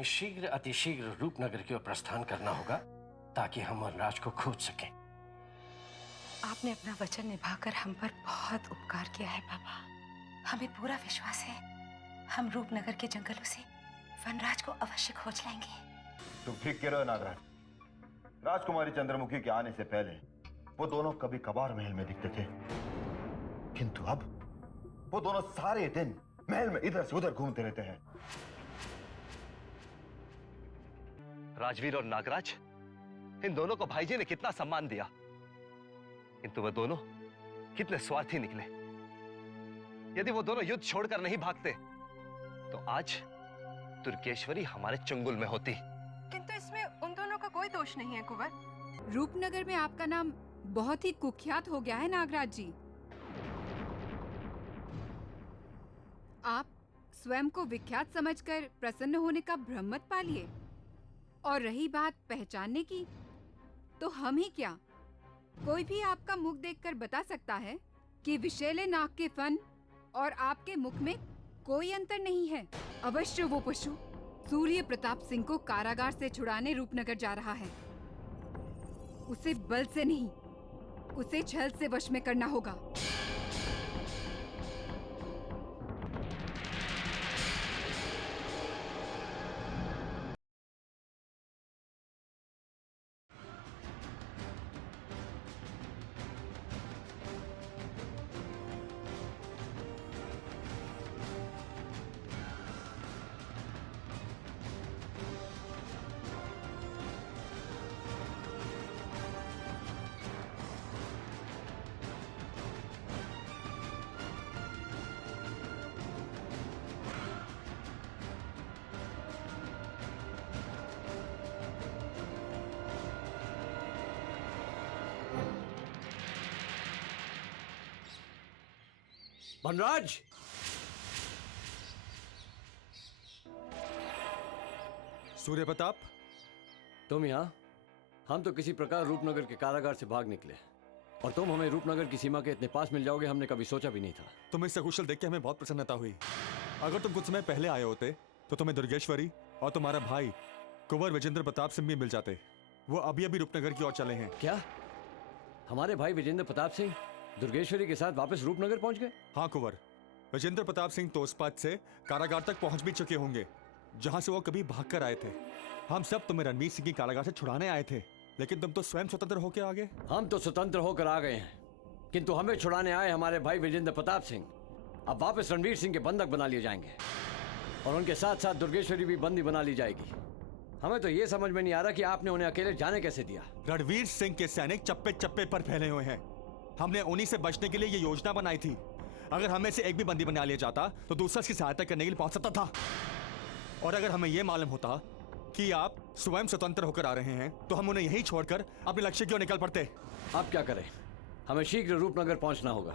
हमें शीघ्र अतिशीघ्र रूपनगर की ओर प्रस्थान करना होगा ताकि हम वनराज को खोज सकें। आपने अपना वचन निभाकर हम पर बहुत उपकार किया है पापा। हमें पूरा विश्वास है हम रूपनगर के जंगलों से वनराज को अवश्य खोज लाएंगे। तुम ठीक कह रहे हो नागराज। राजकुमारी चंद्रमुखी के आने से पहले वो दोनों कभी कभार महल में दिखते थे, किंतु अब वो दोनों सारे दिन महल में इधर से उधर घूमते रहते हैं। राजवीर और नागराज, इन दोनों को भाईजी ने कितना सम्मान दिया, किंतु वे दोनों कितने स्वार्थी निकले। यदि वो दोनों युद्ध छोड़कर नहीं भागते तो आज दुर्गेश्वरी हमारे चंगुल में होती। किंतु इसमें उन दोनों का कोई दोष नहीं है कुंवर। रूपनगर में आपका नाम बहुत ही कुख्यात हो गया है नागराज जी। आप स्वयं को विख्यात समझकर प्रसन्न होने का भ्रम मत पालिए। और रही बात पहचानने की, तो हम ही क्या, कोई भी आपका मुख देखकर बता सकता है कि विषैले नाग के फन और आपके मुख में कोई अंतर नहीं है। अवश्य वो पशु सूर्य प्रताप सिंह को कारागार से छुड़ाने रूपनगर जा रहा है। उसे बल से नहीं, उसे छल से वश में करना होगा। वनराज, सूर्य प्रताप, तुम यहाँ? हम तो किसी प्रकार रूपनगर के कारागार से भाग निकले और तुम हमें रूपनगर की सीमा के इतने पास मिल जाओगे, हमने कभी सोचा भी नहीं था। तुम्हें सकुशल देख के हमें बहुत प्रसन्नता हुई। अगर तुम कुछ समय पहले आए होते तो तुम्हें दुर्गेश्वरी और तुम्हारा भाई कुंवर विजेंद्र प्रताप सिंह भी मिल जाते। वो अभी अभी रूपनगर की ओर चले हैं। क्या हमारे भाई विजेंद्र प्रताप सिंह दुर्गेश्वरी के साथ वापस रूपनगर पहुंच गए? हाँ कुंवर, विजेंद्र प्रताप सिंह तो उस पद से कारागार तक पहुंच भी चुके होंगे जहां से वो कभी भागकर आए थे। हम सब तुम्हें रणवीर सिंह की कारागार से छुड़ाने आए थे, लेकिन तुम तो स्वयं स्वतंत्र होकर आ गए। हम तो स्वतंत्र होकर आ गए हैं, किंतु हमें छुड़ाने आए हमारे भाई विजेंद्र प्रताप सिंह अब वापस रणवीर सिंह के बंधक बना लिए जाएंगे और उनके साथ साथ दुर्गेश्वरी भी बंदी बना ली जाएगी। हमें तो ये समझ में नहीं आ रहा कि आपने उन्हें अकेले जाने कैसे दिया। रणवीर सिंह के सैनिक चप्पे चप्पे पर फैले हुए हैं। हमने उन्हीं से बचने के लिए ये योजना बनाई थी। अगर हमें से एक भी बंदी बना लिया जाता तो दूसरा इसकी सहायता करने के लिए पहुंच सकता था। और अगर हमें यह मालूम होता कि आप स्वयं स्वतंत्र होकर आ रहे हैं तो हम उन्हें यहीं छोड़कर अपने लक्ष्य की ओर निकल पड़ते। अब क्या करें? हमें शीघ्र रूपनगर पहुंचना होगा।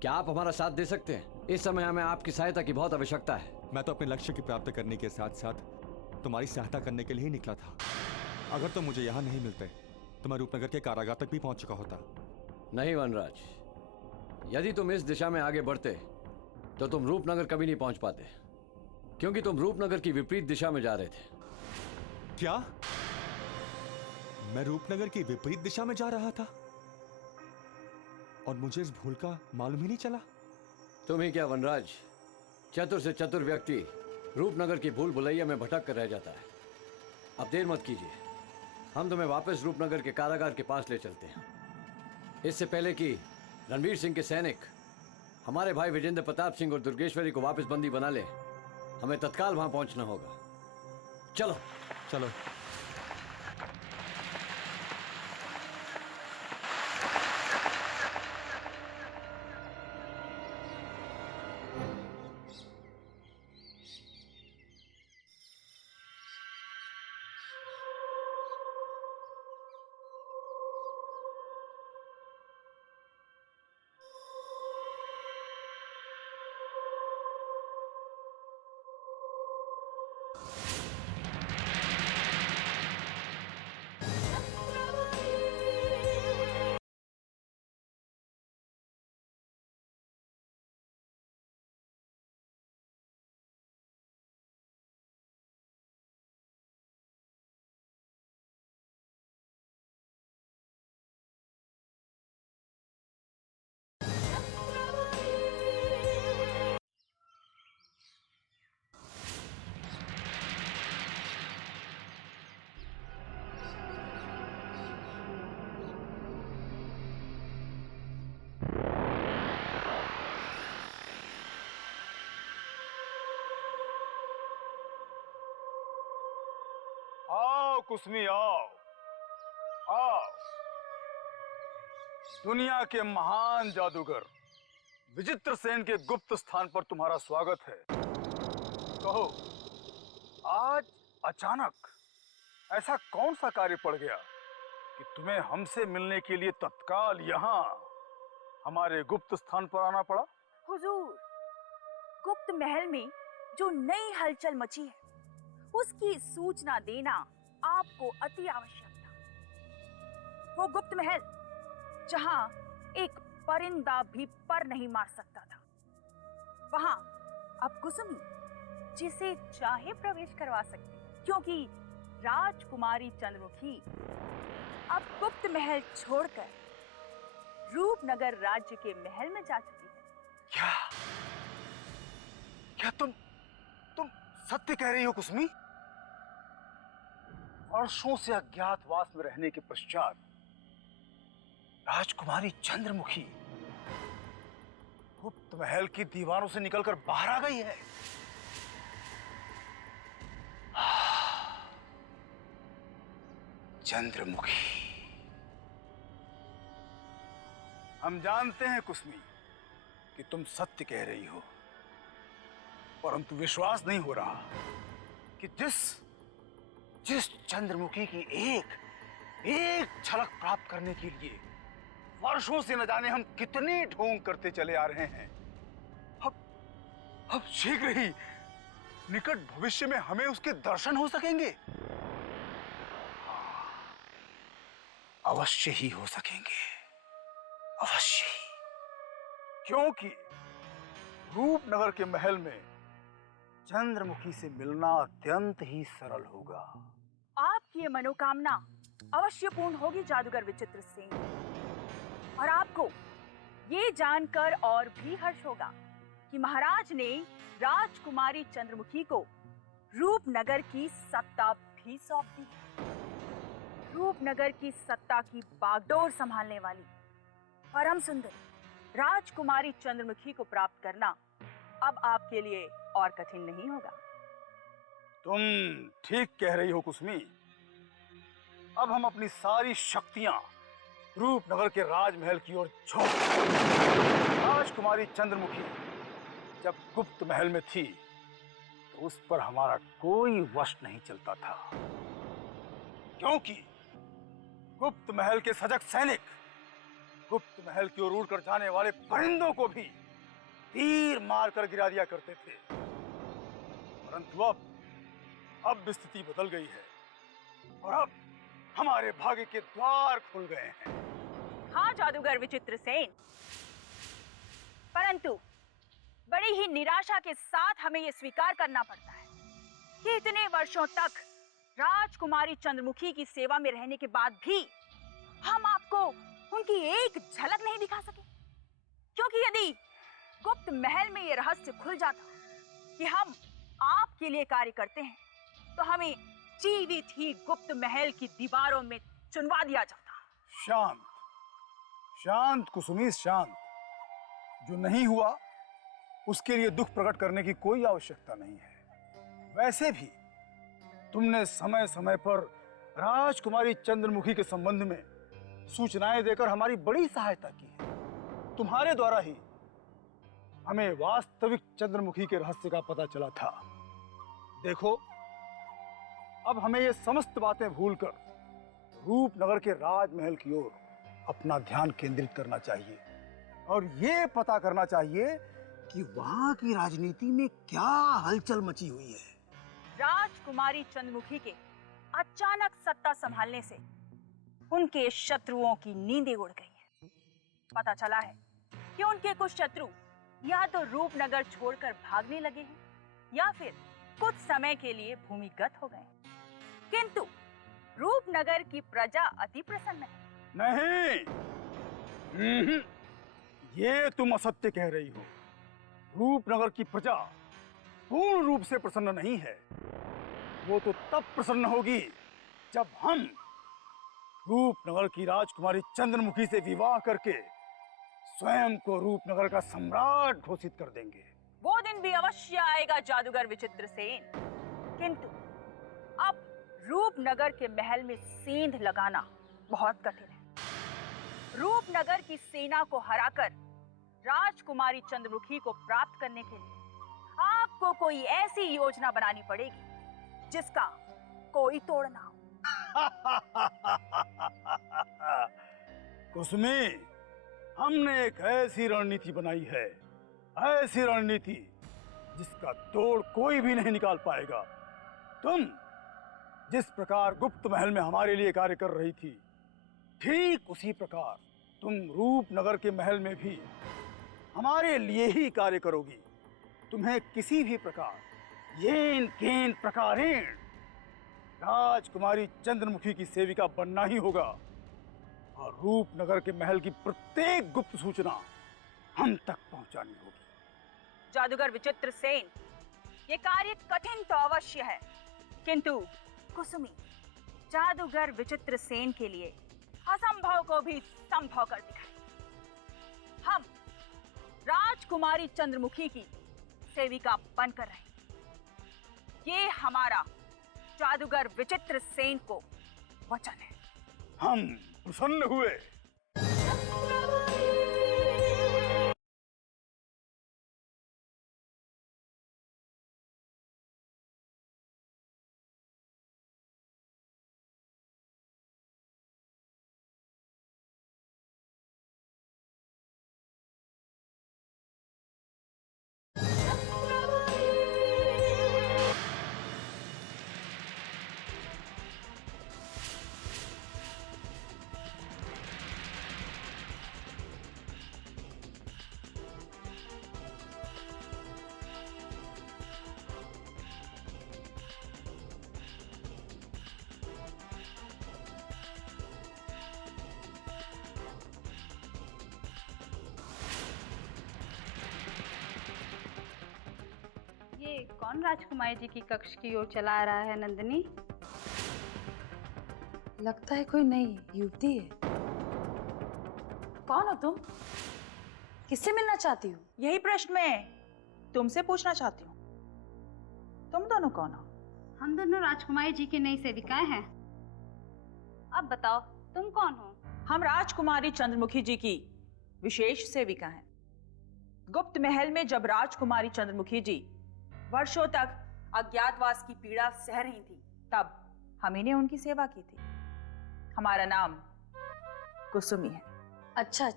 क्या आप हमारा साथ दे सकते हैं? इस समय हमें आपकी सहायता की बहुत आवश्यकता है। मैं तो अपने लक्ष्य की प्राप्ति करने के साथ साथ तुम्हारी सहायता करने के लिए ही निकला था। अगर तुम मुझे यहाँ नहीं मिलते तो मैं रूपनगर के कारागार तक भी पहुंच चुका होता। नहीं वनराज, यदि तुम इस दिशा में आगे बढ़ते तो तुम रूपनगर कभी नहीं पहुंच पाते, क्योंकि तुम रूपनगर की विपरीत दिशा में जा रहे थे। क्या मैं रूपनगर की विपरीत दिशा में जा रहा था और मुझे इस भूल का मालूम ही नहीं चला? तुम ही क्या वनराज, चतुर से चतुर व्यक्ति रूपनगर की भूल भुलैया में भटक कर रह जाता है। अब देर मत कीजिए, हम तुम्हें वापस रूपनगर के कारागार के पास ले चलते हैं। इससे पहले कि रणवीर सिंह के सैनिक हमारे भाई विजेंद्र प्रताप सिंह और दुर्गेश्वरी को वापस बंदी बना ले, हमें तत्काल वहां पहुंचना होगा। चलो चलो। आओ कुसमी आओ आओ। दुनिया के महान जादूगर विचित्र सेन के गुप्त स्थान पर तुम्हारा स्वागत है। कहो, आज अचानक ऐसा कौन सा कार्य पड़ गया कि तुम्हें हमसे मिलने के लिए तत्काल यहाँ हमारे गुप्त स्थान पर आना पड़ा? हुजूर, गुप्त महल में जो नई हलचल मची है उसकी सूचना देना आपको अति आवश्यक था। वो गुप्त महल जहां एक परिंदा भी पर नहीं मार सकता था, वहां अब कुसुमी जिसे चाहे प्रवेश करवा सकती, क्योंकि राजकुमारी चंद्रमुखी अब गुप्त महल छोड़कर रूपनगर राज्य के महल में जा चुकी है। क्या क्या तुम सत्य कह रही हो कुसमी? वर्षों से अज्ञातवास में रहने के पश्चात राजकुमारी चंद्रमुखी गुप्त महल की दीवारों से निकलकर बाहर आ गई है। चंद्रमुखी, हम जानते हैं कुसमी कि तुम सत्य कह रही हो, परंतु विश्वास नहीं हो रहा कि जिस चंद्रमुखी की एक झलक प्राप्त करने के लिए वर्षों से न जाने हम कितने ढोंग करते चले आ रहे हैं, अब शीघ्र ही निकट भविष्य में हमें उसके दर्शन हो सकेंगे। अवश्य ही हो सकेंगे, अवश्य ही, क्योंकि रूपनगर के महल में चंद्रमुखी से मिलना अत्यंत ही सरल होगा। आपकी ये मनोकामना अवश्य पूर्ण होगी जादूगर विचित्र सेन, और आपको ये जानकर और भी हर्ष होगा कि महाराज ने राजकुमारी चंद्रमुखी को रूपनगर की सत्ता भी सौंप दी। रूपनगर की सत्ता की बागडोर संभालने वाली परम सुंदर राजकुमारी चंद्रमुखी को प्राप्त करना अब आपके लिए और कठिन नहीं होगा। तुम ठीक कह रही हो कुसमी। अब हम अपनी सारी शक्तियां रूपनगर के राजमहल की ओर झोंक दें। राजकुमारी चंद्रमुखी जब गुप्त महल में थी तो उस पर हमारा कोई वश नहीं चलता था, क्योंकि गुप्त महल के सजग सैनिक गुप्त महल की ओर उड़कर जाने वाले परिंदों को भी तीर मारकर गिरा दिया करते थे। परंतु अब स्थिति बदल गई है और अब हमारे भाग्य के द्वार खुल गए हैं। हाँ जादूगर विचित्र सेन, परंतु बड़ी ही निराशा के साथ हमें यह स्वीकार करना पड़ता है कि इतने वर्षों तक राजकुमारी चंद्रमुखी की सेवा में रहने के बाद भी हम आपको उनकी एक झलक नहीं दिखा सके, क्योंकि यदि गुप्त महल में यह रहस्य खुल जाता कि हम आपके लिए कार्य करते हैं तो हमें जीवित ही गुप्त महल की दीवारों में चुनवा दिया जाता। शांत शांत कुसुमी, शांत। जो नहीं हुआ उसके लिए दुख प्रकट करने की कोई आवश्यकता नहीं है। वैसे भी तुमने समय समय पर राजकुमारी चंद्रमुखी के संबंध में सूचनाएं देकर हमारी बड़ी सहायता की है। तुम्हारे द्वारा ही हमें वास्तविक चंद्रमुखी के रहस्य का पता चला था। देखो, अब हमें ये समस्त बातें भूलकर रूपनगर के राजमहल की ओर अपना ध्यान केंद्रित करना चाहिए और ये पता करना चाहिए कि वहां की राजनीति में क्या हलचल मची हुई है। राजकुमारी चंद्रमुखी के अचानक सत्ता संभालने से उनके शत्रुओं की नींदें उड़ गई है। पता चला है कि उनके कुछ शत्रु या तो रूपनगर छोड़कर भागने लगे हैं या फिर कुछ समय के लिए भूमिगत हो गए, किंतु रूपनगर की प्रजा अति प्रसन्न है। नहीं, ये तुम असत्य कह रही हो। रूपनगर की प्रजा पूर्ण रूप से प्रसन्न नहीं है। वो तो तब प्रसन्न होगी जब हम रूपनगर की राजकुमारी चंद्रमुखी से विवाह करके स्वयं को रूपनगर का सम्राट घोषित कर देंगे। वो दिन भी अवश्य आएगा जादूगर विचित्र सेन, किंतु अब रूपनगर के महल में सेंध लगाना बहुत कठिन है। रूपनगर की सेना को हराकर राजकुमारी चंद्रमुखी को प्राप्त करने के लिए आपको कोई ऐसी योजना बनानी पड़ेगी जिसका कोई तोड़ ना हो। कुसुमी, हमने एक ऐसी रणनीति बनाई है, ऐसी रणनीति जिसका तोड़ कोई भी नहीं निकाल पाएगा। तुम जिस प्रकार गुप्त महल में हमारे लिए कार्य कर रही थी, ठीक उसी प्रकार तुम रूपनगर के महल में भी हमारे लिए ही कार्य करोगी। तुम्हें किसी भी प्रकार येन केन प्रकारेण राजकुमारी चंद्रमुखी की सेविका बनना ही होगा और रूपनगर के महल की प्रत्येक गुप्त सूचना हम तक पहुंचानी होगी। जादूगर विचित्र सेन, ये कार्य कठिन तो अवश्य है, किंतु कुसुमी, जादूगर विचित्र सेन के लिए असंभव को भी संभव कर दिखाए। हम राजकुमारी चंद्रमुखी की सेविका बनकर रहे। ये हमारा जादूगर विचित्र सेन को वचन है। हम प्रसन्न हुए। ये कौन राजकुमारी जी की कक्ष की ओर चला आ रहा है नंदिनी? लगता है कोई नई युवती है। कौन हो तुम? किससे मिलना चाहती हो? यही प्रश्न मैं तुमसे पूछना चाहती हूँ। तुम दोनों कौन हो? हम दोनों राजकुमारी जी की नई सेविकाएं हैं। अब बताओ तुम कौन हो? हम राजकुमारी चंद्रमुखी जी की विशेष सेविका हैं। गुप्त महल में जब राजकुमारी चंद्रमुखी जी वर्षों तक अज्ञातवास की पीड़ा सह रही थी, तब हम इन्हें उनकी सेवा की थी। हमारा नाम कुसुमी है। अच्छा,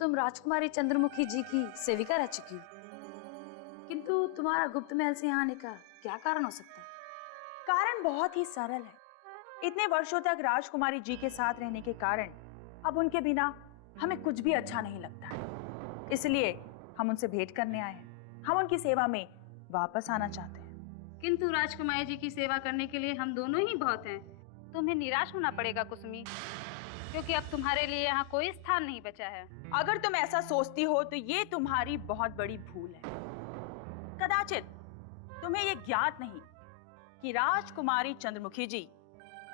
तुम राजकुमारी चंद्रमुखी जी की सेविका रह चुकी हो, किंतु तुम्हारा गुप्त महल से यहाँ आने का क्या कारण हो सकता है? कारण बहुत ही सरल है। इतने वर्षों तक राजकुमारी जी के साथ रहने के कारण अब उनके बिना हमें कुछ भी अच्छा नहीं लगता है। इसलिए हम उनसे भेंट करने आए हैं। हम उनकी सेवा में वापस आना चाहते हैं। किंतु राजकुमारी जी की सेवा करने के लिए हम दोनों ही बहुत हैं। तुम्हें निराश होना पड़ेगा कुसुमी, क्योंकि अब तुम्हारे लिए यहाँ कोई स्थान नहीं बचा है। अगर तुम ऐसा सोचती हो तो ये तुम्हारी बहुत बड़ी भूल है। कदाचित तुम्हें ये ज्ञात नहीं कि राजकुमारी चंद्रमुखी जी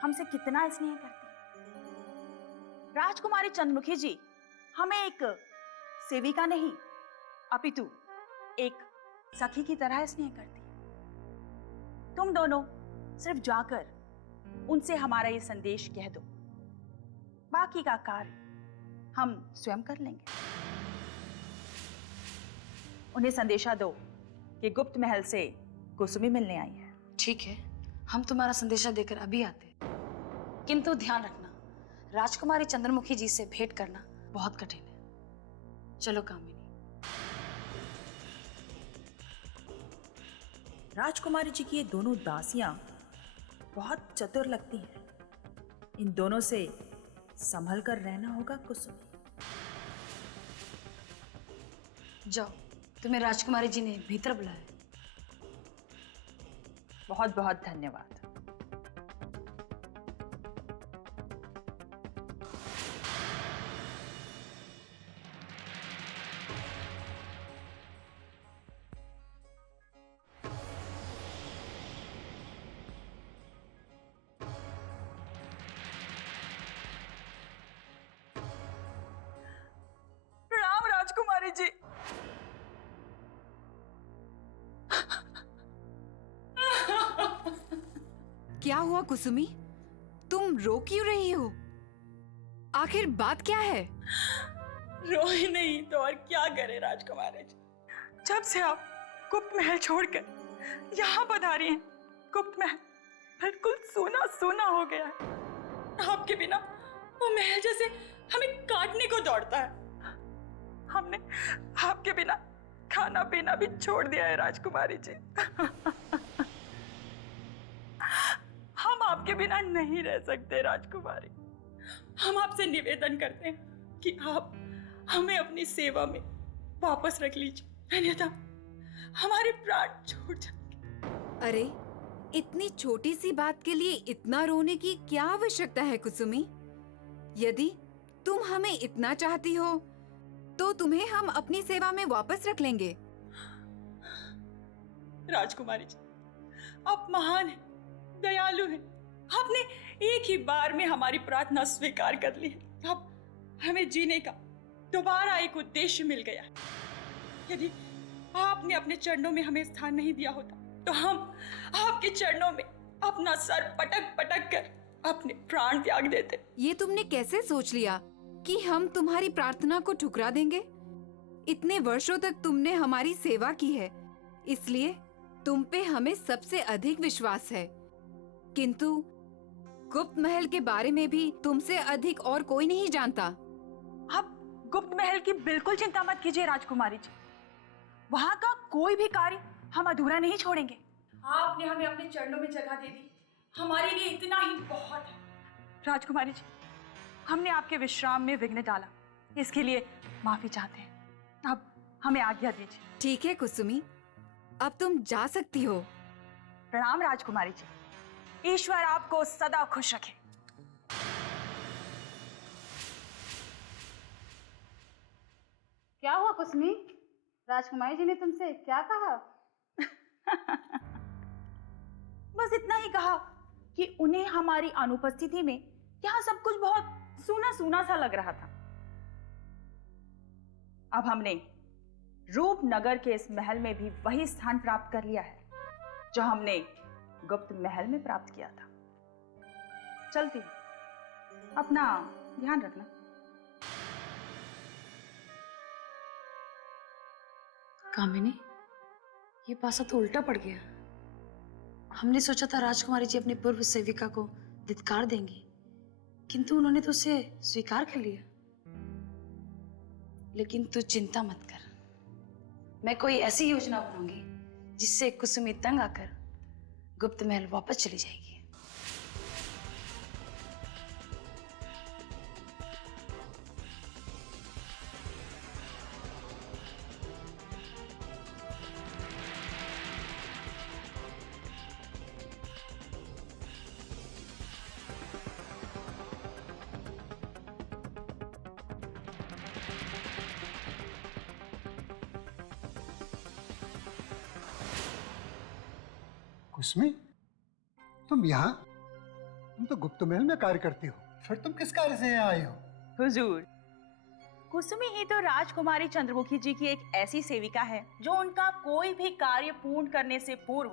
हमसे कितना स्नेह करती है। राजकुमारी चंद्रमुखी जी हमें एक सेविका नहीं, अपितु एक सखी की तरह स्नेह करती है। तुम दोनों सिर्फ जाकर उनसे हमारा ये संदेश कह दो, बाकी का कार्य हम स्वयं कर लेंगे। उन्हें संदेशा दो कि गुप्त महल से कुसुमी मिलने आई है। ठीक है, हम तुम्हारा संदेशा देकर अभी आते, किंतु ध्यान रखना, राजकुमारी चंद्रमुखी जी से भेंट करना बहुत कठिन है। चलो कामिनी। राजकुमारी जी की ये दोनों दासियां बहुत चतुर लगती हैं। इन दोनों से संभल कर रहना होगा कुसुमी। जाओ, तुम्हें राजकुमारी जी ने भीतर बुलाया। बहुत बहुत धन्यवाद। प्रणाम राजकुमारी जी। क्या हुआ कुसुमी? तुम रो क्यों रही हो? आखिर बात क्या है? रोए नहीं तो और क्या करे राजकुमारी जी। जब से आप गुप्त महल छोड़कर यहाँ पधारी हैं, गुप्त महल बिल्कुल सूना सूना हो गया है। आपके बिना वो महल जैसे हमें काटने को दौड़ता है। हमने आपके बिना खाना पीना भी छोड़ दिया है राजकुमारी जी। हम आपके बिना नहीं रह सकते राजकुमारी। हम आपसे निवेदन करते हैं कि आप हमें अपनी सेवा में वापस रख लीजिए, अन्यथा हमारे प्राण छूट जाएंगे। अरे, इतनी छोटी सी बात के लिए इतना रोने की क्या आवश्यकता है कुसुमी? यदि तुम हमें इतना चाहती हो तो तुम्हें हम अपनी सेवा में वापस रख लेंगे। राजकुमारी जी, आप महान हैं, दयालु हैं। आपने एक ही बार में हमारी प्रार्थना स्वीकार कर ली है। अब हमें जीने का दोबारा एक उद्देश्य मिल गया है। यदि आपने अपने चरणों में हमें स्थान नहीं दिया होता तो हम आपके चरणों में अपना सर पटक पटक कर अपने प्राण त्याग देते। ये तुमने कैसे सोच लिया कि हम तुम्हारी प्रार्थना को ठुकरा देंगे? इतने वर्षों तक तुमने हमारी सेवा की है, इसलिए तुम पे हमें सबसे अधिक विश्वास है। किंतु गुप्त महल के बारे में भी तुमसे अधिक और कोई नहीं जानता। आप गुप्त महल की बिल्कुल चिंता मत कीजिए राजकुमारी जी। वहाँ का कोई भी कार्य हम अधूरा नहीं छोड़ेंगे। आपने हमें अपने चरणों में जगह दे दी, हमारे लिए इतना ही बहुत है। राजकुमारी जी, हमने आपके विश्राम में विघ्न डाला, इसके लिए माफी चाहते हैं। अब हमें आज्ञा दीजिए। ठीक है कुसुमी, अब तुम जा सकती हो। प्रणाम राजकुमारी जी। ईश्वर आपको सदा खुश रखे। क्या हुआ कुसुमी? राजकुमारी जी ने तुमसे क्या कहा? बस इतना ही कहा कि उन्हें हमारी अनुपस्थिति में यहाँ सब कुछ बहुत सूना सूना सा लग रहा था। अब हमने रूपनगर के इस महल में भी वही स्थान प्राप्त कर लिया है जो हमने गुप्त महल में प्राप्त किया था। चलती हूं, अपना ध्यान रखना। कामिनी, ये पासा तो उल्टा पड़ गया। हमने सोचा था राजकुमारी जी अपनी पूर्व सेविका को धिक्कार देंगी, किंतु उन्होंने तो उसे स्वीकार कर लिया। लेकिन तू चिंता मत कर, मैं कोई ऐसी योजना बनाऊंगी जिससे कुसुमी तंग आकर गुप्त महल वापस चली जाएगी। कुसुमी, तुम यहाँ? तुम तो गुप्त महल में कार्य करती हो, फिर तुम किस कार्य से यहाँ आई हो? हुजूर, कुसुमी ही तो राजकुमारी चंद्रमुखी जी की एक ऐसी सेविका है जो उनका कोई भी कार्य पूर्ण करने से पूर्व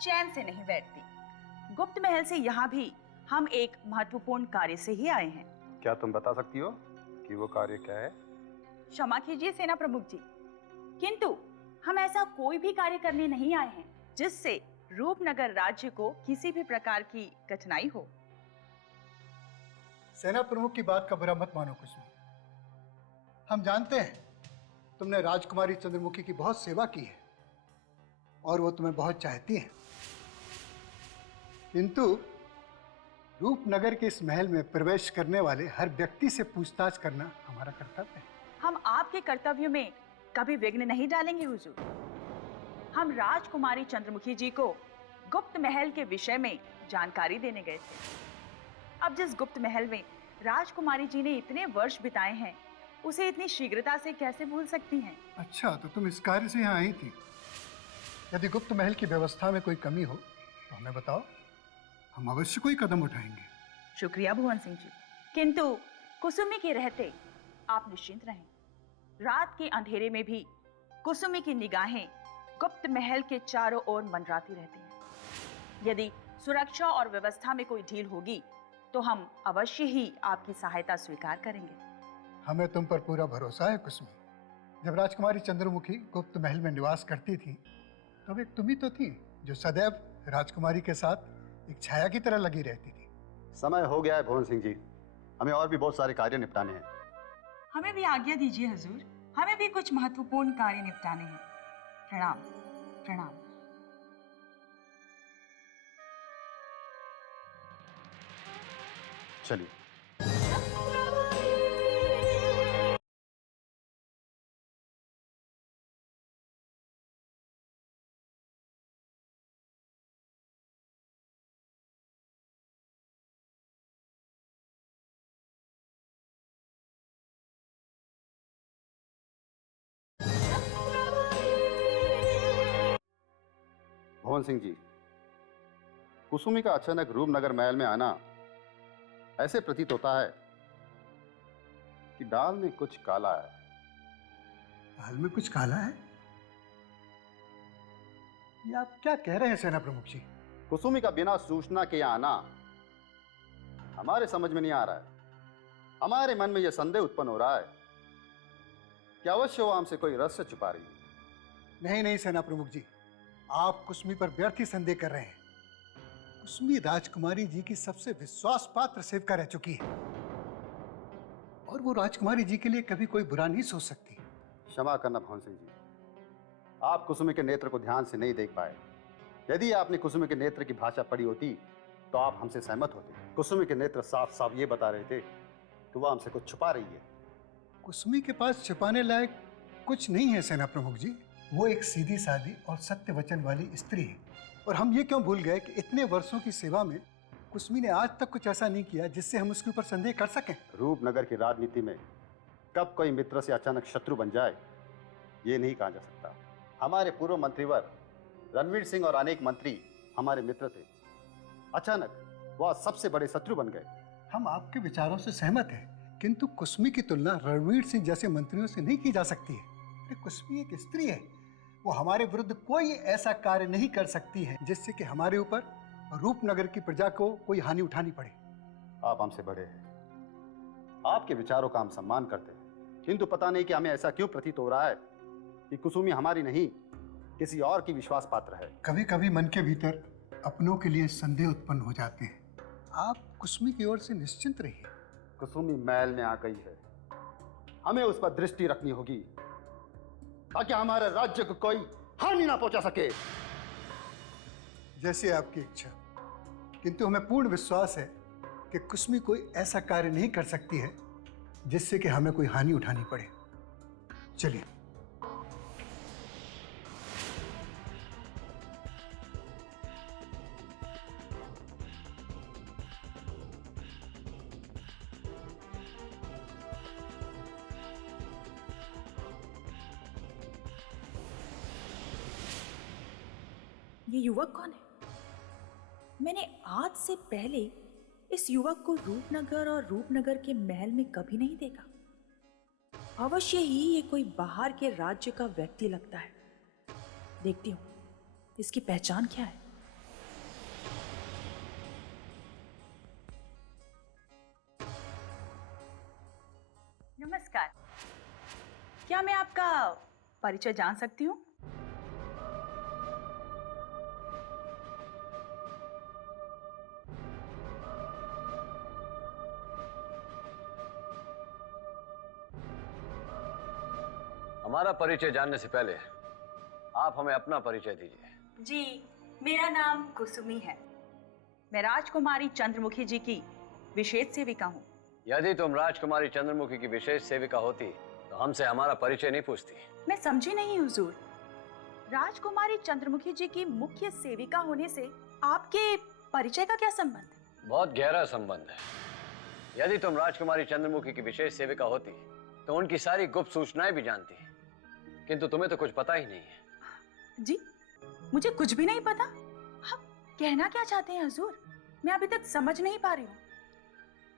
चैन से नहीं बैठती। गुप्त महल से यहाँ भी हम एक महत्वपूर्ण कार्य से ही आए हैं। क्या तुम बता सकती हो कि वो कार्य क्या है? क्षमा कीजिए सेना प्रमुख जी, किंतु हम ऐसा कोई भी कार्य करने नहीं आए हैं जिससे रूपनगर राज्य को किसी भी प्रकार की कठिनाई हो। सेना प्रमुख की बात का बुरा मत मानो कुसुमी। हम जानते हैं तुमने राजकुमारी चंद्रमुखी की बहुत सेवा की है और वो तुम्हें बहुत चाहती हैं, किंतु रूपनगर के इस महल में प्रवेश करने वाले हर व्यक्ति से पूछताछ करना हमारा कर्तव्य है। हम आपके कर्तव्य में कभी विघ्न नहीं डालेंगे हुजूर। हम राजकुमारी चंद्रमुखी जी को गुप्त महल के विषय में जानकारी देने गए थे। अब जिस गुप्त महल में राजकुमारी जी ने इतने वर्ष बिताए हैं, उसे इतनी शीघ्रता से कैसे भूल सकती हैं? अच्छा, तो तुम इस कार्य से यहाँ आई थी। यदि गुप्त महल की व्यवस्था में कोई कमी हो तो हमें बताओ, हम अवश्य कोई कदम उठाएंगे। शुक्रिया भुवन सिंह जी, किंतु कुसुमी के रहते आप निश्चिंत रहें। रात के अंधेरे में भी कुसुमी की निगाहें गुप्त महल के चारों ओर मंडराती रहती हैं। यदि सुरक्षा और व्यवस्था में कोई ढील होगी तो हम अवश्य ही आपकी सहायता स्वीकार करेंगे। हमें तुम पर पूरा भरोसा है कुसुमी। जब राजकुमारी चंद्रमुखी गुप्त महल में निवास करती थी तब एक तुम ही तो थी जो सदैव राजकुमारी के साथ एक छाया की तरह लगी रहती थी। समय हो गया है भुवन सिंह जी, हमें और भी बहुत सारे कार्य निपटाने हैं। हमें भी आज्ञा दीजिए हुजूर, हमें भी कुछ महत्वपूर्ण कार्य निपटाने हैं। प्रणाम प्रणाम। चलिए। भुवन सिंह जी, कुसुमी का अचानक रूपनगर महल में आना ऐसे प्रतीत होता है कि दाल में कुछ काला है। दाल में कुछ काला है? ये आप क्या कह रहे हैं सेना प्रमुख जी? कुसुमी का बिना सूचना के यहाँ आना हमारे समझ में नहीं आ रहा है। हमारे मन में यह संदेह उत्पन्न हो रहा है कि अवश्य वो हमसे कोई रहस्य छुपा रही है। नहीं नहीं सेना प्रमुख जी, आप कुसुमी पर व्यर्थ ही संदेह कर रहे हैं। कुसुमी राजकुमारी जी की सबसे विश्वास पात्र सेविका रह चुकी है और वो राजकुमारी जी के लिए कभी कोई बुरा नहीं सोच सकती। क्षमा करना भवन सिंह जी, आप कुसुमी के नेत्र को ध्यान से नहीं देख पाए। यदि आपने कुसुमी के नेत्र की भाषा पढ़ी होती तो आप हमसे सहमत होते। कुसुमी के नेत्र साफ साफ ये बता रहे थे कि वह हमसे कुछ छुपा रही है। कुसुमी के पास छिपाने लायक कुछ नहीं है सेना प्रमुख जी। वो एक सीधी सादी और सत्य वचन वाली स्त्री है। और हम ये क्यों भूल गए कि इतने वर्षों की सेवा में कुसुमी ने आज तक कुछ ऐसा नहीं किया जिससे हम उसके ऊपर संदेह कर सकें। रूपनगर की राजनीति में कब कोई मित्र से अचानक शत्रु बन जाए ये नहीं कहा जा सकता। हमारे पूर्व मंत्रीवर रणवीर सिंह और अनेक मंत्री हमारे मित्र थे, अचानक वह सबसे बड़े शत्रु बन गए। हम आपके विचारों से सहमत हैं, किंतु कुसुमी की तुलना रणवीर सिंह जैसे मंत्रियों से नहीं की जा सकती है। अरे कुसुमी एक स्त्री है, वो हमारे विरुद्ध कोई ऐसा कार्य नहीं कर सकती है जिससे कि हमारे ऊपर रूपनगर की प्रजा को कोई हानि उठानी पड़े। आप हमसे बड़े हैं, आपके विचारों का हम सम्मान करते हैं, किंतु पता नहीं कि हमें ऐसा क्यों प्रतीत हो रहा है कि कुसुमी हमारी नहीं किसी और की विश्वास पात्र है। कभी कभी मन के भीतर अपनों के लिए संदेह उत्पन्न हो जाते हैं। आप कुसुमी की ओर से निश्चिंत रहिए। कुसुमी महल में आ गई है, हमें उस पर दृष्टि रखनी होगी ताकि हमारे राज्य को कोई हानि ना पहुंचा सके। जैसे आपकी इच्छा, किंतु हमें पूर्ण विश्वास है कि कुसुमी कोई ऐसा कार्य नहीं कर सकती है जिससे कि हमें कोई हानि उठानी पड़े। चलिए। ये युवक कौन है? मैंने आज से पहले इस युवक को रूपनगर और रूपनगर के महल में कभी नहीं देखा। अवश्य ही ये कोई बाहर के राज्य का व्यक्ति लगता है। देखती हूँ इसकी पहचान क्या है। नमस्कार, क्या मैं आपका परिचय जान सकती हूँ? हमारा परिचय जानने से पहले आप हमें अपना परिचय दीजिए। जी, मेरा नाम कुसुमी है। मैं राजकुमारी चंद्रमुखी जी की विशेष सेविका हूँ। यदि तुम राजकुमारी चंद्रमुखी की विशेष सेविका होती तो हमसे हमारा परिचय नहीं पूछती। मैं समझी नहीं हुजूर। राजकुमारी चंद्रमुखी जी की मुख्य सेविका होने से आपके परिचय का क्या संबंध? बहुत गहरा संबंध है। यदि तुम राजकुमारी चंद्रमुखी की विशेष सेविका होती तो उनकी सारी गुप्त सूचनाएं भी जानती, किंतु तुम्हें तो कुछ पता ही नहीं है। जी, मुझे कुछ भी नहीं पता। आप कहना क्या चाहते हैं हुजूर? मैं अभी तक समझ नहीं पा रही हूँ।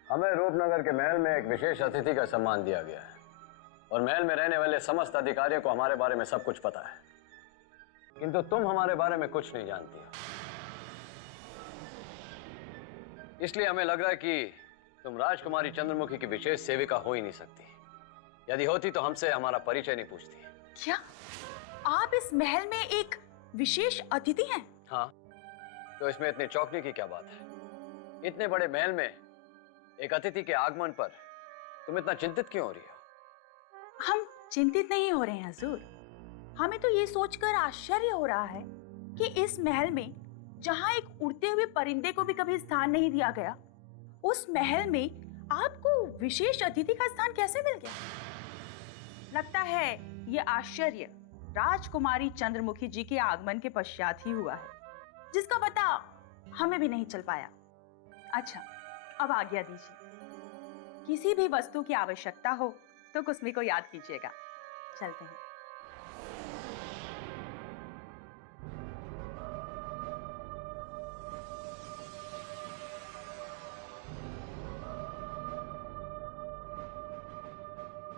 हमें रूपनगर के महल में एक विशेष अतिथि का सम्मान दिया गया है और महल में रहने वाले समस्त अधिकारियों को हमारे बारे में सब कुछ पता है, किंतु तुम हमारे बारे में कुछ नहीं जानती हो। इसलिए हमें लग रहा है कि तुम राजकुमारी चंद्रमुखी की विशेष सेविका हो ही नहीं सकती। यदि होती तो हमसे हमारा परिचय नहीं पूछती। क्या आप इस महल में एक विशेष अतिथि हैं? हाँ, तो इसमें इतने चौंकने की क्या बात है? इतने बड़े महल में एक अतिथि के आगमन पर तुम इतना चिंतित क्यों हो रही हो? हम चिंतित नहीं हो रहे हैं हुजूर। हमें तो ये सोचकर आश्चर्य हो रहा है कि इस महल में जहां एक उड़ते हुए परिंदे को भी कभी स्थान नहीं दिया गया, उस महल में आपको विशेष अतिथि का स्थान कैसे मिल गया? लगता है ये आश्चर्य राजकुमारी चंद्रमुखी जी के आगमन के पश्चात ही हुआ है, जिसका पता हमें भी नहीं चल पाया। अच्छा, अब आज्ञा दीजिए। किसी भी वस्तु की आवश्यकता हो तो कुसमी को याद कीजिएगा। चलते हैं।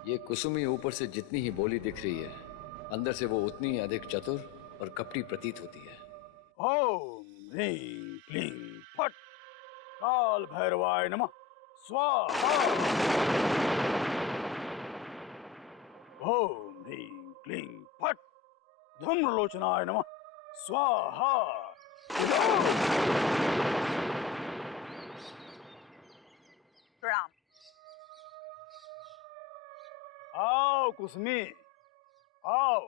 ये कुसुमी ऊपर से जितनी ही बोली दिख रही है, अंदर से वो उतनी ही अधिक चतुर और कपटी प्रतीत होती है। ओम ह्रीं क्लीं फट काल भैरवाय नमः स्वाहा। ओम ह्रीं क्लीं फट धूम्रलोचनाय नमः स्वाहा। प्रणाम। आओ कुसमी, आओ।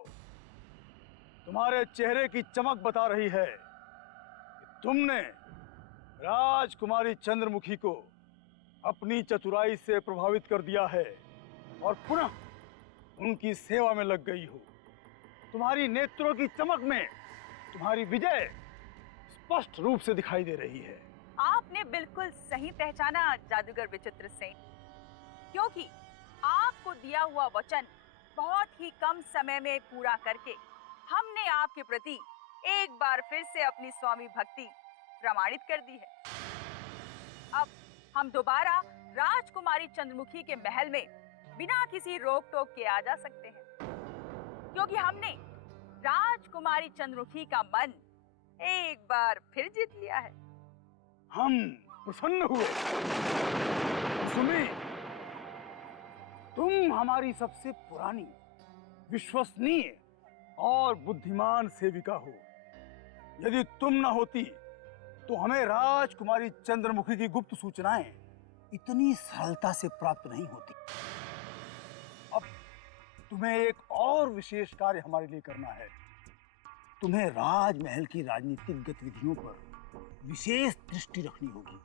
तुम्हारे चेहरे की चमक बता रही है कि तुमने राजकुमारी चंद्रमुखी को अपनी चतुराई से प्रभावित कर दिया है और पुनः उनकी सेवा में लग गई हो। तुम्हारी नेत्रों की चमक में तुम्हारी विजय स्पष्ट रूप से दिखाई दे रही है। आपने बिल्कुल सही पहचाना जादूगर विचित्र सेन, क्योंकि आपको दिया हुआ वचन बहुत ही कम समय में पूरा करके हमने आपके प्रति एक बार फिर से अपनी स्वामी भक्ति प्रमाणित कर दी है। अब हम दोबारा राजकुमारी चंद्रमुखी के महल में बिना किसी रोक टोक के आ जा सकते हैं, क्योंकि हमने राजकुमारी चंद्रमुखी का मन एक बार फिर जीत लिया है। हम प्रसन्न हुए। सुनी, तुम हमारी सबसे पुरानी, विश्वसनीय और बुद्धिमान सेविका हो। यदि तुम न होती तो हमें राजकुमारी चंद्रमुखी की गुप्त सूचनाएं इतनी सरलता से प्राप्त नहीं होती। अब तुम्हें एक और विशेष कार्य हमारे लिए करना है। तुम्हें राजमहल की राजनीतिक गतिविधियों पर विशेष दृष्टि रखनी होगी।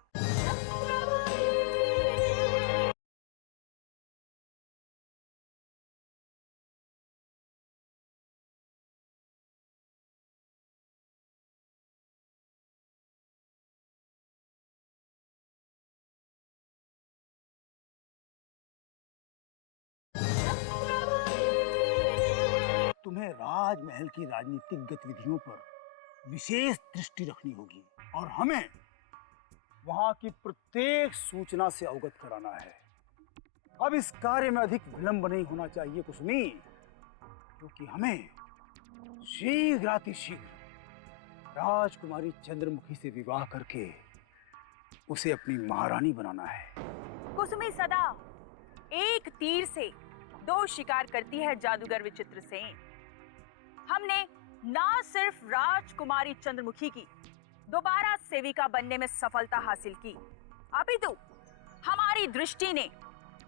तुम्हें राजमहल की राजनीतिक गतिविधियों पर विशेष दृष्टि रखनी होगी और हमें वहां की प्रत्येक सूचना से अवगत कराना है। अब इस कार्य में अधिक विलंब नहीं होना चाहिए कुसुमी, क्योंकि हमें शीघ्रातिशीघ्र राजकुमारी चंद्रमुखी से विवाह करके उसे अपनी महारानी बनाना है। कुसुमी सदा एक तीर से दो शिकार करती है जादूगर विचित्र सेन। हमने ना सिर्फ राजकुमारी चंद्रमुखी की दोबारा सेविका बनने में सफलता हासिल की, अपितु हमारी दृष्टि ने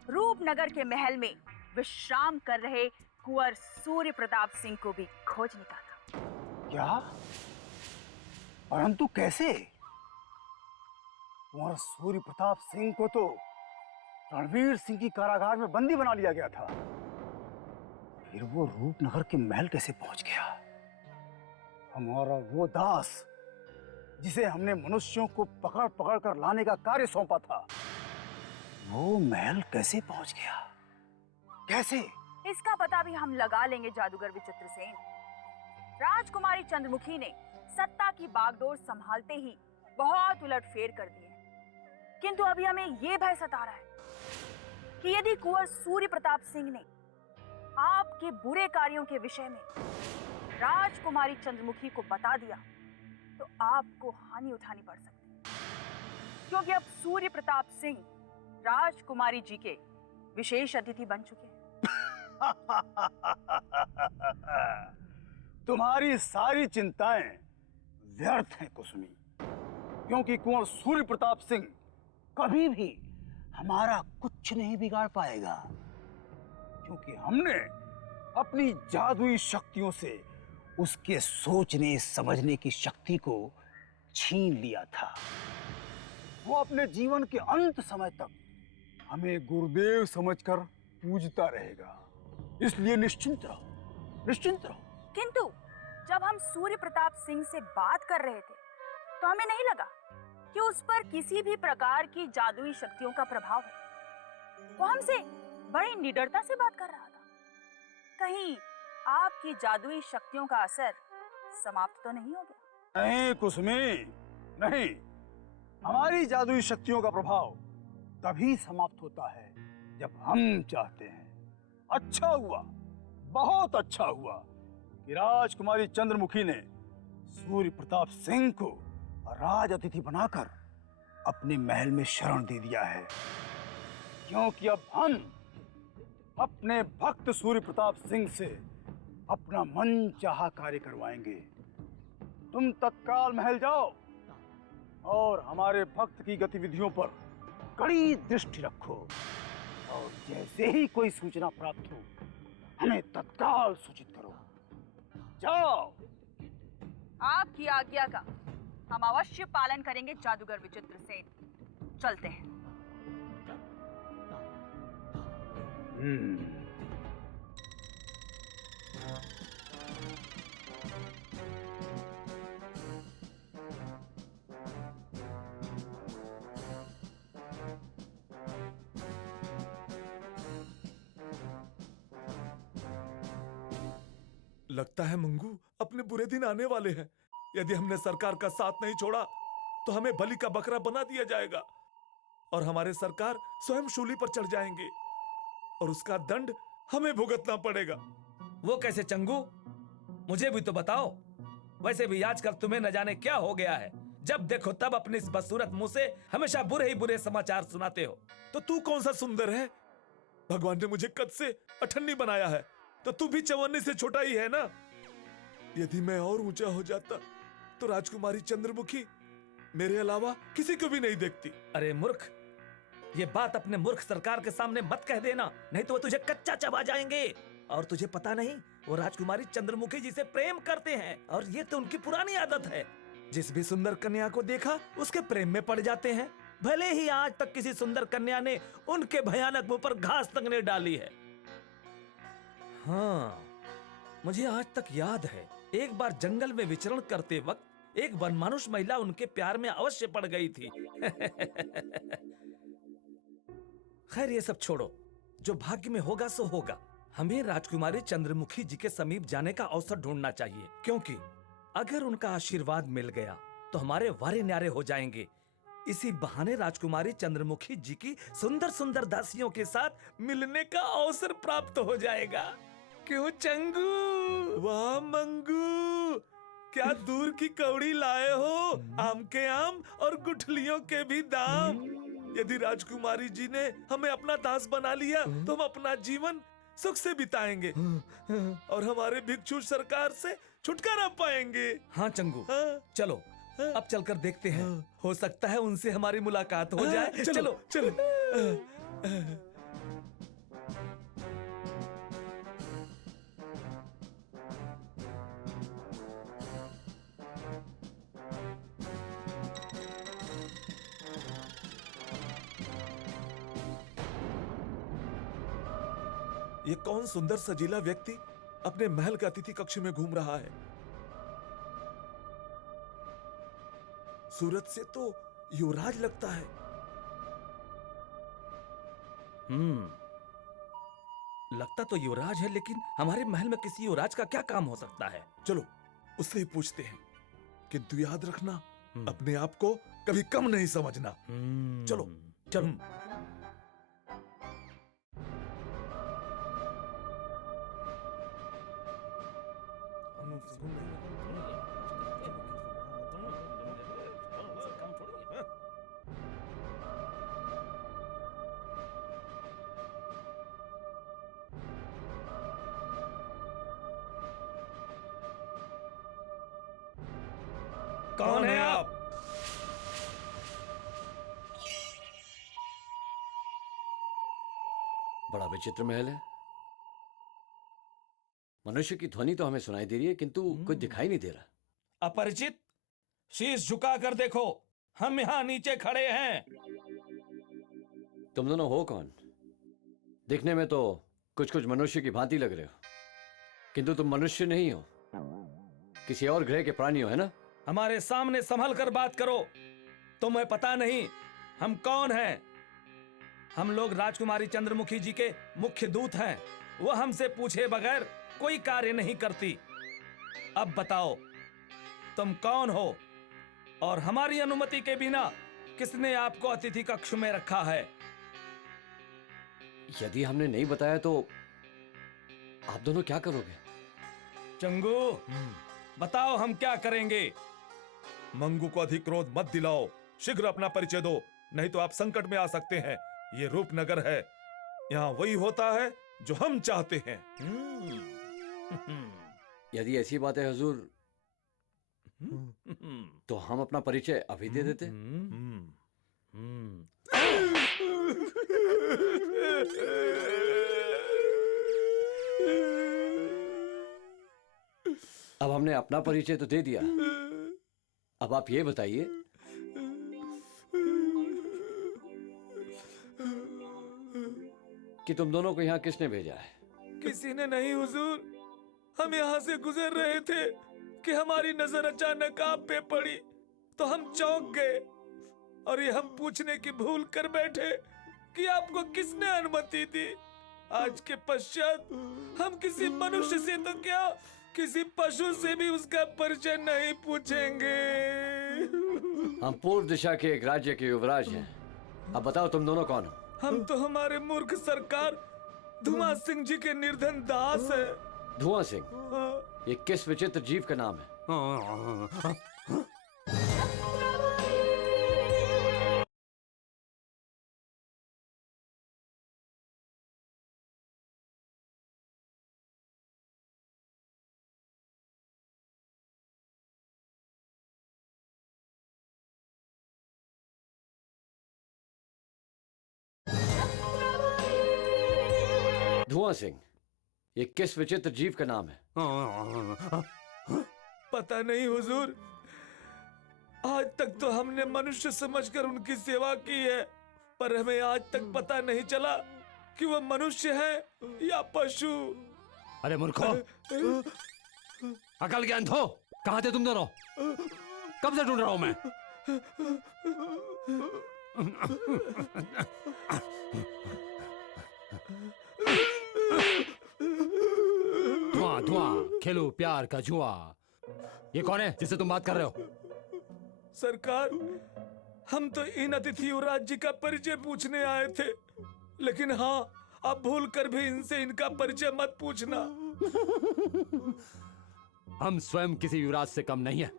रूपनगर के महल में विश्राम कर रहे कुंवर सूर्य प्रताप सिंह को भी खोज निकाला। क्या? परंतु कैसे? कुंवर सूर्य प्रताप सिंह को तो रणवीर सिंह की कारागार में बंदी बना लिया गया था। फिर वो रूपनगर के महल कैसे पहुंच गया? हमारा वो दास जिसे हमने मनुष्यों को पकड़ पकड़ कर लाने का कार्य सौंपा था, वो महल कैसे पहुंच गया? कैसे? इसका पता भी हम लगा लेंगे जादूगर विचित्र सेन। राजकुमारी चंद्रमुखी ने सत्ता की बागडोर संभालते ही बहुत उलटफेर कर दिए, किंतु अभी हमें ये भय सता रहा है कि यदि कुंवर सूर्य प्रताप सिंह ने आपके बुरे कार्यों के विषय में राजकुमारी चंद्रमुखी को बता दिया तो आपको हानि उठानी पड़ सकती है। क्योंकि अब सूर्य प्रताप सिंह राजकुमारी जी के विशेष अतिथि बन चुके हैं। तुम्हारी सारी चिंताएं व्यर्थ हैं कुसुमी, क्योंकि कुंवर सूर्य प्रताप सिंह कभी भी हमारा कुछ नहीं बिगाड़ पाएगा, क्योंकि हमने अपनी जादुई शक्तियों से उसके सोचने समझने की शक्ति को छीन लिया था। वो अपने जीवन के अंत समय तक हमें गुरुदेव समझकर पूजता रहेगा, इसलिए निश्चिंत रहो, निश्चिंत रहो। किंतु जब हम सूर्य प्रताप सिंह से बात कर रहे थे तो हमें नहीं लगा कि उस पर किसी भी प्रकार की जादुई शक्तियों का प्रभाव है। वो हमसे बड़ी निडरता से बात कर रहा था। कहीं आपकी जादुई शक्तियों का असर समाप्त तो नहीं हो गया? नहीं कुसुमी, नहीं। हमारी जादुई शक्तियों का प्रभाव तभी समाप्त होता है जब हम चाहते हैं। अच्छा हुआ, बहुत अच्छा हुआ कि राजकुमारी चंद्रमुखी ने सूर्य प्रताप सिंह को राज अतिथि बनाकर अपने महल में शरण दे दिया है, क्योंकि अब हम अपने भक्त सूर्य प्रताप सिंह से अपना मन चाहा कार्य करवाएंगे। तुम तत्काल महल जाओ और हमारे भक्त की गतिविधियों पर कड़ी दृष्टि रखो, और जैसे ही कोई सूचना प्राप्त हो हमें तत्काल सूचित करो। जाओ। आपकी आज्ञा का हम अवश्य पालन करेंगे जादूगर विचित्र सेन। चलते हैं। लगता है मंगू अपने बुरे दिन आने वाले हैं। यदि हमने सरकार का साथ नहीं छोड़ा तो हमें बलि का बकरा बना दिया जाएगा और हमारे सरकार स्वयं शूली पर चढ़ जाएंगे और उसका दंड हमें भुगतना पड़ेगा। वो कैसे चंगू, मुझे भी तो बताओ। वैसे भी आजकल तुम्हें न जाने क्या हो गया है, जब देखो तब अपने इस बदसूरत मुंह से हमेशा बुरे ही बुरे समाचार सुनाते हो। तो तू कौन सा सुंदर है? भगवान ने मुझे कद से अठन्नी बनाया है, तो तू भी चवन्नी से छोटा ही है ना। यदि मैं और ऊंचा हो जाता तो राजकुमारी चंद्रमुखी मेरे अलावा किसी को भी नहीं देखती। अरे मूर्ख, ये बात अपने मूर्ख सरकार के सामने मत कह देना, नहीं तो वो तुझे कच्चा चबा जाएंगे। और तुझे पता नहीं, वो राजकुमारी चंद्रमुखी जी से प्रेम करते हैं और ये तो उनकी पुरानी आदत है। जिस भी सुंदर कन्या को देखा उसके प्रेम में पड़ जाते हैं, भले ही आज तक किसी सुंदर कन्या ने उनके भयानक मुंह पर घास तक नहीं डाली है। हाँ, मुझे आज तक याद है, एक बार जंगल में विचरण करते वक्त एक वनमानुष महिला उनके प्यार में अवश्य पड़ गई थी। खैर ये सब छोड़ो, जो भाग्य में होगा सो होगा। हमें राजकुमारी चंद्रमुखी जी के समीप जाने का अवसर ढूंढना चाहिए, क्योंकि अगर उनका आशीर्वाद मिल गया तो हमारे वारे न्यारे हो जाएंगे। इसी बहाने राजकुमारी चंद्रमुखी जी की सुंदर सुंदर दासियों के साथ मिलने का अवसर प्राप्त हो जाएगा। क्यों चंगू? वाह मंगू, क्या दूर की कौड़ी लाए हो, आम के आम और गुठलियों के भी दाम। यदि राजकुमारी जी ने हमें अपना दास बना लिया तो हम अपना जीवन सुख से बिताएंगे और हमारे भिक्षु सरकार से छुटकारा पाएंगे। हाँ चंगू, चलो अब चलकर देखते हैं, हो सकता है उनसे हमारी मुलाकात हो जाए। चलो चलो। ये कौन सुंदर सजीला व्यक्ति अपने महल के अतिथि कक्ष में घूम रहा है? सूरत से तो युवराज लगता है। लगता तो युवराज है, लेकिन हमारे महल में किसी युवराज का क्या काम हो सकता है? चलो उससे ही पूछते हैं, किंतु याद रखना अपने आप को कभी कम नहीं समझना। चलो चलो। कौन है आप? बड़ा विचित्र महल है। मनुष्य की ध्वनि तो हमें सुनाई दे रही है, किंतु कुछ दिखाई नहीं दे रहा। अपरिचित, शीश झुका कर देखो, हम यहाँ नीचे खड़े हैं। तुम दोनों हो कौन? दिखने में तो कुछ कुछ मनुष्य की भांति लग रहे हो, किंतु तुम मनुष्य नहीं हो, किसी और ग्रह के प्राणी हो, है ना? हमारे सामने संभल कर बात करो। तुम्हें पता नहीं हम कौन हैं? हम लोग राजकुमारी चंद्रमुखी जी के मुख्य दूत हैं। वो हमसे पूछे बगैर कोई कार्य नहीं करती। अब बताओ तुम कौन हो और हमारी अनुमति के बिना किसने आपको अतिथि कक्ष में रखा है? यदि हमने नहीं बताया तो आप दोनों क्या करोगे? चंगू, बताओ हम क्या करेंगे? मंगू को अधिक क्रोध मत दिलाओ, शीघ्र अपना परिचय दो, नहीं तो आप संकट में आ सकते हैं। ये रूपनगर है, यहाँ वही होता है जो हम चाहते हैं। यदि ऐसी बात है हुजूर, तो हम अपना परिचय अभी दे देते। अब हमने अपना परिचय तो दे दिया, अब आप ये बताइए कि तुम दोनों को यहाँ किसने भेजा है? किसी ने नहीं हुजूर, हम यहाँ से गुजर रहे थे कि हमारी नजर अचानक आप पे पड़ी तो हम चौंक गए और ये हम पूछने की भूल कर बैठे कि आपको किसने अनुमति दी। आज के पश्चात हम किसी मनुष्य से तो क्या, किसी पशु से भी उसका परिचय नहीं पूछेंगे। हम पूर्व दिशा के एक राज्य के युवराज हैं। अब बताओ तुम दोनों कौन हो? हम तो हमारे मूर्ख सरकार धुआं सिंह जी के निर्धन दास है। धुआं सिंह? ये किस विचित्र जीव का नाम है? धुआं सिंह, ये किस विचित्र जीव का नाम है? पता नहीं हुजूर, आज तक तो हमने मनुष्य समझकर उनकी सेवा की है, पर हमें आज तक पता नहीं चला कि वह मनुष्य है या पशु। अरे मूर्खों, अकल ज्ञान थो, कहाँ थे तुम दोनों? कब से ढूंढ रहा हूं मैं। धुआं धुआं, खेलो प्यार का जुआ। ये कौन है जिससे तुम बात कर रहे हो? सरकार, हम तो इन अतिथि युवराज जी का परिचय पूछने आए थे, लेकिन हाँ, आप भूल कर भी इनसे इनका परिचय मत पूछना। हम स्वयं किसी युवराज से कम नहीं है,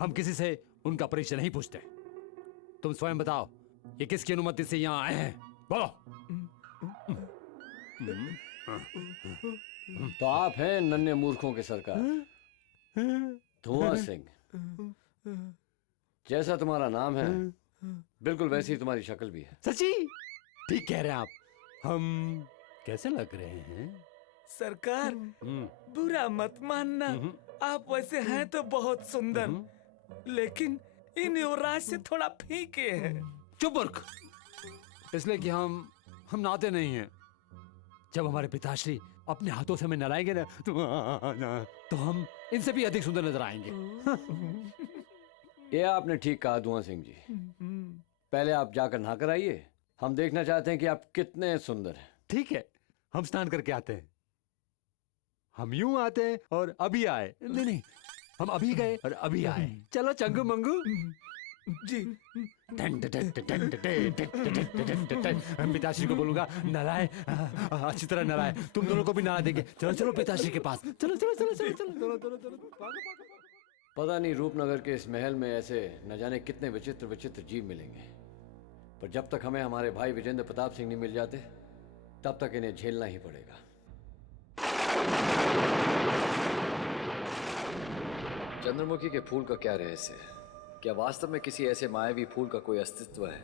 हम किसी से उनका परिचय नहीं पूछते। तुम स्वयं बताओ, ये किसकी अनुमति से यहाँ आए हैं? बोलो। तो आप हैं नन्हे मूर्खों के सरकार धुआं सिंह। जैसा तुम्हारा नाम है, बिल्कुल वैसी ही तुम्हारी शक्ल भी है। सच्ची? ठीक कह रहे हैं आप। हम कैसे लग रहे हैं? सरकार, बुरा मत मानना, आप वैसे हैं तो बहुत सुंदर, लेकिन इन युवराज से थोड़ा फीके हैं। चुप मूर्ख, इसलिए कि हम नाते नहीं हैं। जब हमारे पिताश्री अपने हाथों से हमें नहलाएंगे ना, तो हम इनसे भी अधिक सुंदर नजर आएंगे। ये आपने ठीक कहा धुआं सिंह जी। पहले आप जाकर नहाकर आइए, हम देखना चाहते हैं कि आप कितने सुंदर हैं। ठीक है, हम स्नान करके आते हैं। हम यूं आते हैं और अभी आए। नहीं, हम अभी गए और अभी आए। चलो चंगू मंगू जी। हम पिताश्री को बोलूंगा नहलाए, अच्छी तरह नहलाए। तुम दोनों को भी नहला देंगे। चलो चलो पिताश्री के पास। चलो चलो चलो चलो चलो चलो चलो। पता नहीं रूपनगर के इस महल में ऐसे न जाने कितने विचित्र विचित्र जीव मिलेंगे, पर जब तक हमें हमारे भाई विजेंद्र प्रताप सिंह नहीं मिल जाते, तब तक इन्हें झेलना ही पड़ेगा। चंद्रमुखी के फूल का क्या रहस्य है? क्या वास्तव में किसी ऐसे मायावी फूल का कोई अस्तित्व है?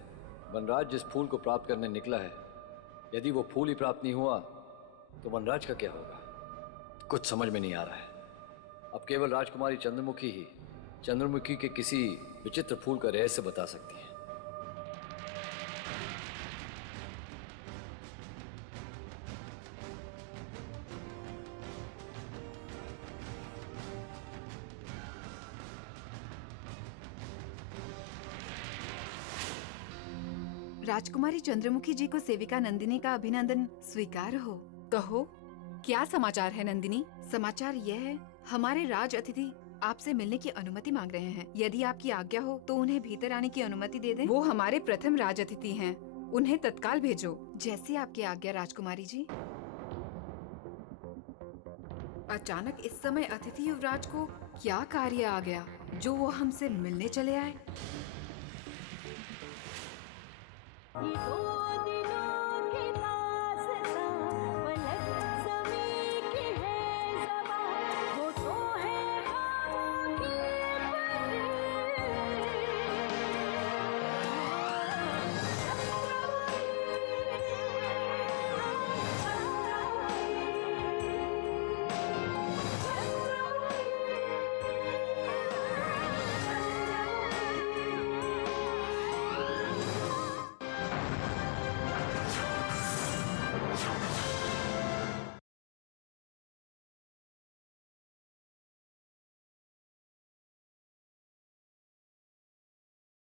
वनराज जिस फूल को प्राप्त करने निकला है, यदि वो फूल ही प्राप्त नहीं हुआ तो वनराज का क्या होगा? कुछ समझ में नहीं आ रहा है। अब केवल राजकुमारी चंद्रमुखी ही चंद्रमुखी के किसी विचित्र फूल का रहस्य बता सकती है। राजकुमारी चंद्रमुखी जी को सेविका नंदिनी का अभिनंदन स्वीकार हो। कहो, क्या समाचार है नंदिनी? समाचार यह है, हमारे राज अतिथि आपसे मिलने की अनुमति मांग रहे हैं। यदि आपकी आज्ञा हो तो उन्हें भीतर आने की अनुमति दे दें। वो हमारे प्रथम राज अतिथि हैं, उन्हें तत्काल भेजो। जैसी आपकी आज्ञा राजकुमारी जी। अचानक इस समय अतिथि युवराज को क्या कार्य आ गया जो वो हमसे मिलने चले आए?